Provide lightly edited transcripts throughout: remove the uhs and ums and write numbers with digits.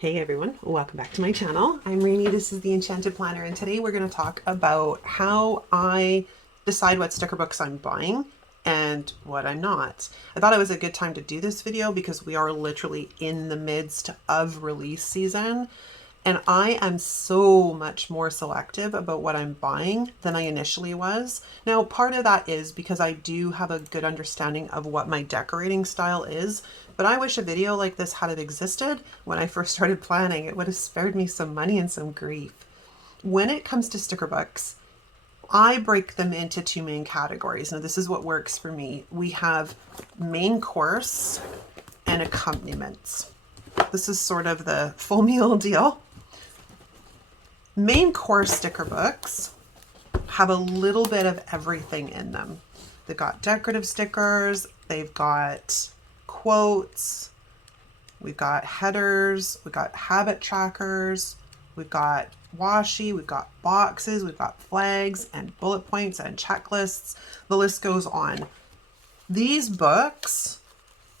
Hey everyone, welcome back to my channel. I'm Rainy, this is the Enchanted Planner, and today we're going to talk about how I decide what sticker books I'm buying and what I'm not. I thought it was a good time to do this video because we are literally in the midst of release season, and I am so much more selective about what I'm buying than I initially was. Now, part of that is because I do have a good understanding of what my decorating style is, but I wish a video like this had existed when I first started planning. It would have spared me some money and some grief. When it comes to sticker books, I break them into two main categories. Now, this is what works for me. We have main course and accompaniments. This is sort of the full meal deal. Main course sticker books have a little bit of everything in them. They've got decorative stickers, they've got quotes, we've got headers, we've got habit trackers, we've got washi, we've got boxes, we've got flags and bullet points and checklists. The list goes on. These books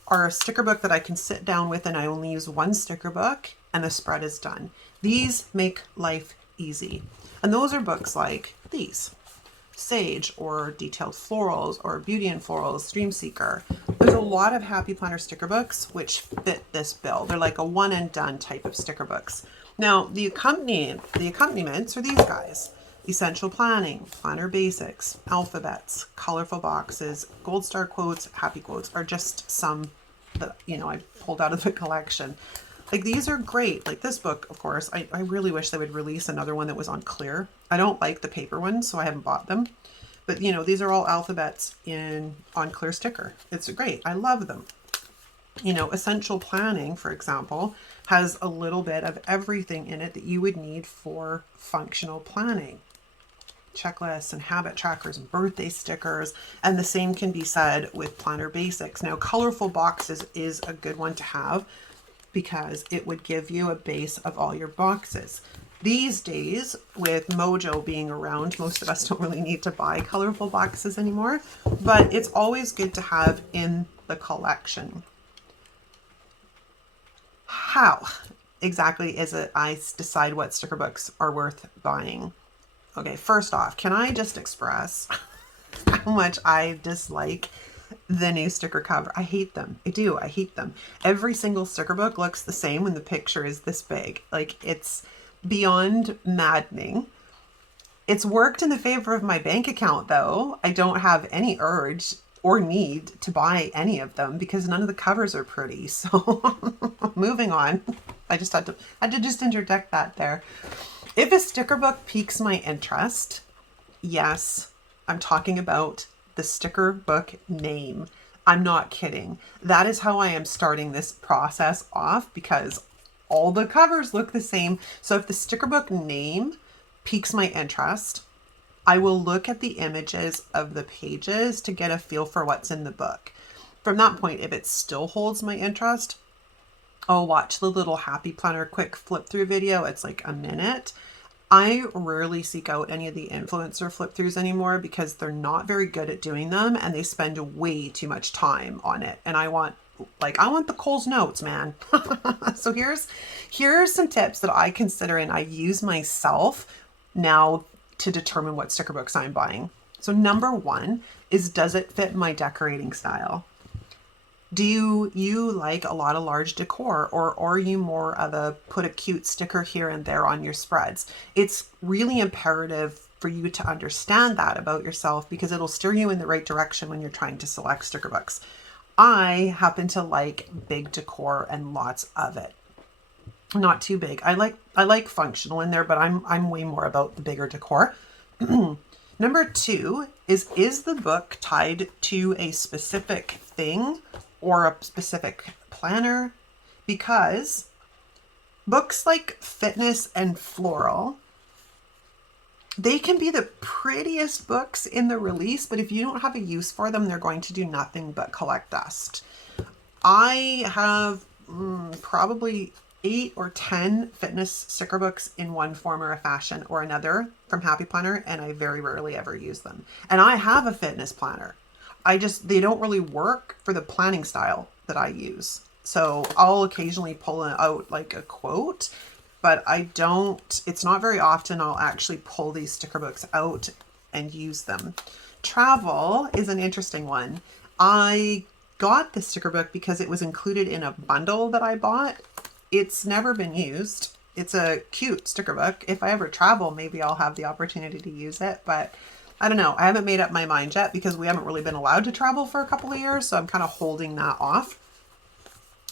are a sticker book that I can sit down with and I only use one sticker book and the spread is done. These make life easy. And those are books like these. Sage or Detailed Florals or Beauty and Florals, Dream Seeker. There's a lot of Happy Planner sticker books which fit this bill. They're like a one and done type of sticker books. Now the accompaniments are these guys. Essential Planning, Planner Basics, Alphabets, Colorful Boxes, Gold Star Quotes, Happy Quotes are just some that, I pulled out of the collection. Like, these are great. Like this book, of course, I really wish they would release another one that was on clear. I don't like the paper ones, so I haven't bought them. But, these are all alphabets on clear sticker. It's great. I love them. Essential Planning, for example, has a little bit of everything in it that you would need for functional planning. Checklists and habit trackers and birthday stickers, and the same can be said with Planner Basics. Now, colorful boxes is a good one to have because it would give you a base of all your boxes. These days, with Mojo being around, most of us don't really need to buy colorful boxes anymore, but it's always good to have in the collection. How exactly is it I decide what sticker books are worth buying? Okay, first off, can I just express how much I dislike the new sticker cover? I hate them. I do. I hate them. Every single sticker book looks the same when the picture is this big. Like, it's beyond maddening. It's worked in the favor of my bank account, though. I don't have any urge or need to buy any of them because none of the covers are pretty. So moving on. I just had to just interject that there. If a sticker book piques my interest, yes, I'm talking about the sticker book name. I'm not kidding. That is how I am starting this process off because all the covers look the same. So if the sticker book name piques my interest, I will look at the images of the pages to get a feel for what's in the book. From that point, if it still holds my interest, I'll watch the little Happy Planner quick flip through video. It's like a minute. I rarely seek out any of the influencer flip throughs anymore because they're not very good at doing them and they spend way too much time on it. And I want the Cole's notes, man. So here's some tips that I consider and I use myself now to determine what sticker books I'm buying. So number one is, does it fit my decorating style? Do you like a lot of large decor, or are you more of a put a cute sticker here and there on your spreads? It's really imperative for you to understand that about yourself because it'll steer you in the right direction when you're trying to select sticker books. I happen to like big decor and lots of it. Not too big. I like functional in there, but I'm way more about the bigger decor. Number two is the book tied to a specific thing or a specific planner? Because books like Fitness and Floral, they can be the prettiest books in the release, but if you don't have a use for them, they're going to do nothing but collect dust. I have probably 8 or 10 fitness sticker books in one form or a fashion or another from Happy Planner, and I very rarely ever use them. And I have a fitness planner. They don't really work for the planning style that I use. So I'll occasionally pull out like a quote, but it's not very often I'll actually pull these sticker books out and use them. Travel is an interesting one. I got this sticker book because it was included in a bundle that I bought. It's never been used. It's a cute sticker book. If I ever travel, maybe I'll have the opportunity to use it, but I don't know. I haven't made up my mind yet because we haven't really been allowed to travel for a couple of years, so I'm kind of holding that off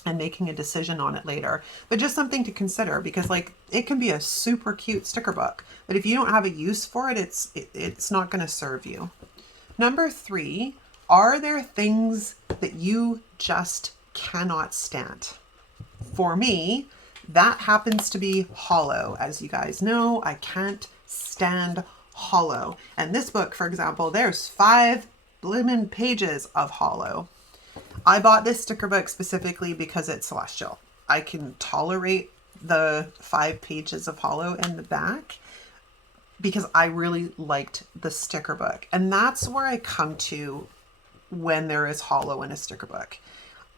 and making a decision on it later. But just something to consider, because like it can be a super cute sticker book, but if you don't have a use for it, it's not going to serve you. Number 3, are there things that you just cannot stand? For me, that happens to be hollow. As you guys know, I can't stand hollow. And this book, for example, there's 5 blimmin' pages of hollow. I bought this sticker book specifically because it's Celestial. I can tolerate the 5 pages of hollow in the back because I really liked the sticker book. And that's where I come to when there is hollow in a sticker book.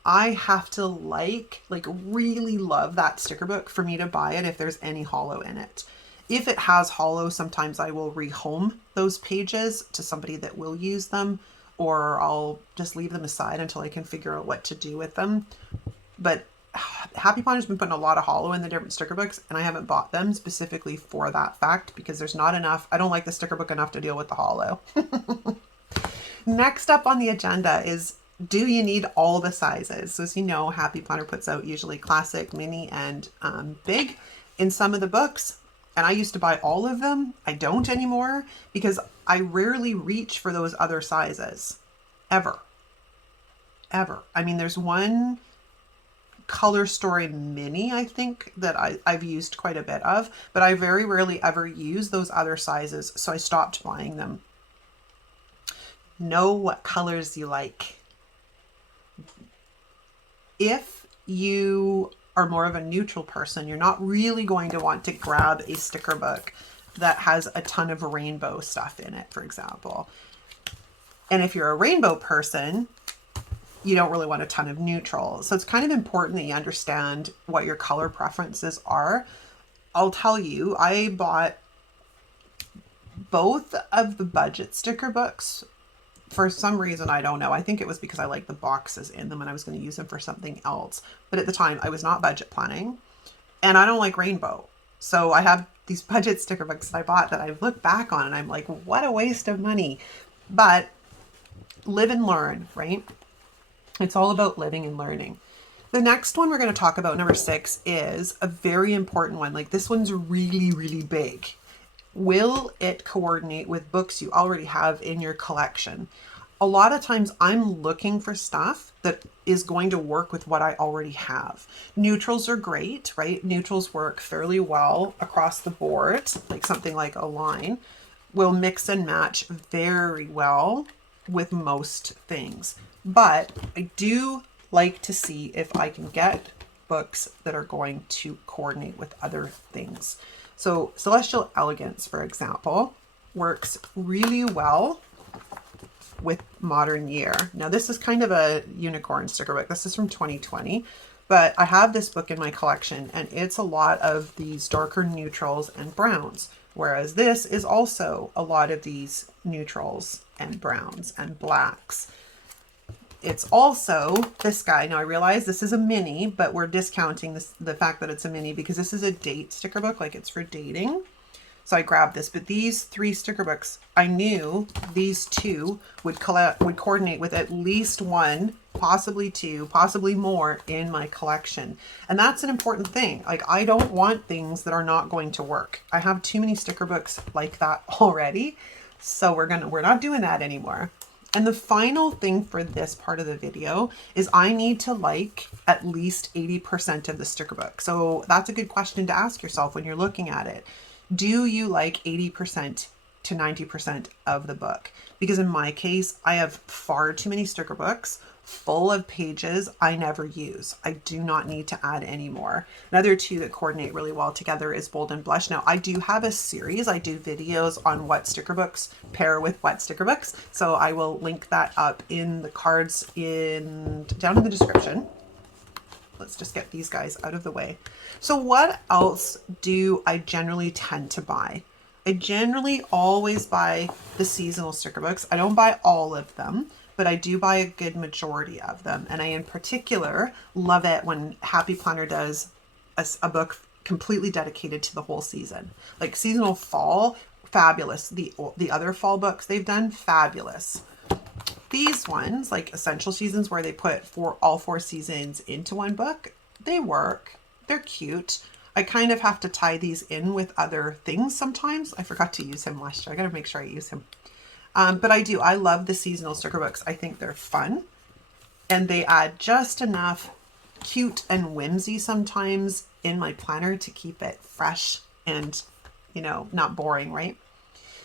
I have to really love that sticker book for me to buy it if there's any hollow in it. If it has hollow, sometimes I will rehome those pages to somebody that will use them, or I'll just leave them aside until I can figure out what to do with them. But Happy Pond has been putting a lot of hollow in the different sticker books, and I haven't bought them specifically for that fact because there's not enough. I don't like the sticker book enough to deal with the hollow. Next up on the agenda is, do you need all the sizes? So as you know, Happy Ponder puts out usually classic, mini, and big in some of the books. And I used to buy all of them. I don't anymore because I rarely reach for those other sizes. Ever. I mean, there's one Color Story mini, I think, that I've used quite a bit of, but I very rarely ever use those other sizes. So I stopped buying them. Know what colors you like. If you are more of a neutral person, you're not really going to want to grab a sticker book that has a ton of rainbow stuff in it, for example. And if you're a rainbow person, you don't really want a ton of neutral. So it's kind of important that you understand what your color preferences are. I'll tell you, I bought both of the budget sticker books. For some reason, I don't know. I think it was because I liked the boxes in them and I was going to use them for something else. But at the time, I was not budget planning. And I don't like rainbow. So I have these budget sticker books that I bought that I look back on and I'm like, what a waste of money. But live and learn, right? It's all about living and learning. The next one we're going to talk about, number 6, is a very important one. Like this one's really, really big. Will it coordinate with books you already have in your collection? A lot of times I'm looking for stuff that is going to work with what I already have. Neutrals are great, right? Neutrals work fairly well across the board, like something like a line will mix and match very well with most things. But I do like to see if I can get books that are going to coordinate with other things. So Celestial Elegance, for example, works really well with Modern Year. Now this is kind of a unicorn sticker book. This is from 2020, but I have this book in my collection and it's a lot of these darker neutrals and browns, whereas this is also a lot of these neutrals and browns and blacks. It's also this guy. Now I realize this is a mini, but we're discounting the fact that it's a mini because this is a date sticker book, like it's for dating. So I grabbed this, but these 3 sticker books, I knew these 2 would coordinate with at least 1, possibly 2, possibly more in my collection. And that's an important thing. Like I don't want things that are not going to work. I have too many sticker books like that already. So we're not doing that anymore. And the final thing for this part of the video is I need to like at least 80% of the sticker book. So that's a good question to ask yourself when you're looking at it. Do you like 80% to 90% of the book? Because in my case, I have far too many sticker books full of pages I never use. I do not need to add any more. Another 2 that coordinate really well together is Bold and Blush. Now I do have a series. I do videos on what sticker books pair with what sticker books. So I will link that up in the cards down in the description. let's just get these guys out of the way. So what else do I generally tend to buy? I generally always buy the seasonal sticker books. I don't buy all of them, but I do buy a good majority of them. And I, in particular, love it when Happy Planner does a book completely dedicated to the whole season. Like seasonal fall, fabulous. The other fall books they've done, fabulous. These ones, like Essential Seasons, where they put all 4 seasons into one book, they work. They're cute. I kind of have to tie these in with other things sometimes. I forgot to use him last year. I got to make sure I use him. But I do. I love the seasonal sticker books. I think they're fun. And they add just enough cute and whimsy sometimes in my planner to keep it fresh and, you know, not boring, right?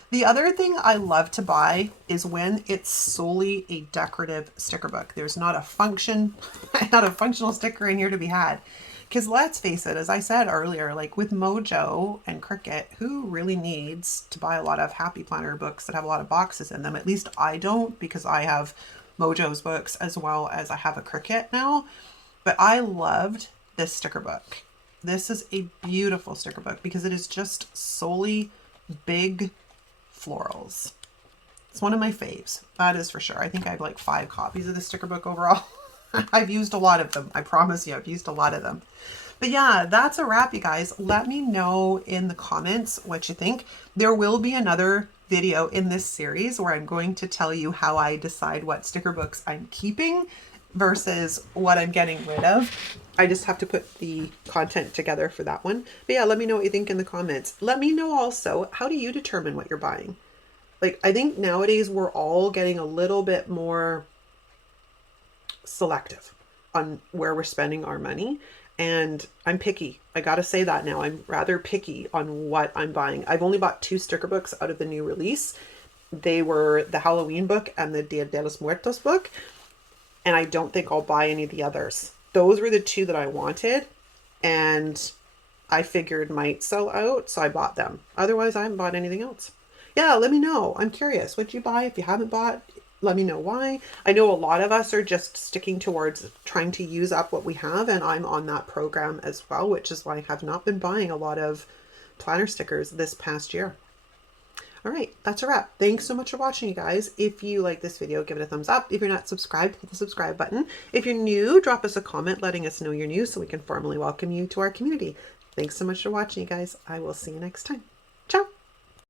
The other thing I love to buy is when it's solely a decorative sticker book. There's not a functional sticker in here to be had. Because let's face it, as I said earlier, like with Mojo and Cricut, who really needs to buy a lot of Happy Planner books that have a lot of boxes in them? At least I don't, because I have Mojo's books as well as I have a Cricut now. But I loved this sticker book. This is a beautiful sticker book because it is just solely big florals. It's one of my faves. That is for sure. I think I have like 5 copies of the sticker book overall. I've used a lot of them. I promise you, I've used a lot of them. But yeah, that's a wrap, you guys. Let me know in the comments what you think. There will be another video in this series where I'm going to tell you how I decide what sticker books I'm keeping versus what I'm getting rid of. I just have to put the content together for that one. But yeah, let me know what you think in the comments. Let me know also, how do you determine what you're buying? Like, I think nowadays we're all getting a little bit more selective on where we're spending our money. And I'm picky. I got to say that now. I'm rather picky on what I'm buying. I've only bought 2 sticker books out of the new release. They were the Halloween book and the Dia de los Muertos book. And I don't think I'll buy any of the others. Those were the 2 that I wanted. And I figured might sell out. So I bought them. Otherwise, I haven't bought anything else. Yeah, let me know. I'm curious. What'd you buy? If you haven't bought, let me know why. I know a lot of us are just sticking towards trying to use up what we have, and I'm on that program as well, which is why I have not been buying a lot of planner stickers this past year. All right, that's a wrap. Thanks so much for watching, you guys. If you like this video, give it a thumbs up. If you're not subscribed, hit the subscribe button. If you're new, drop us a comment letting us know you're new so we can formally welcome you to our community. Thanks so much for watching, you guys. I will see you next time.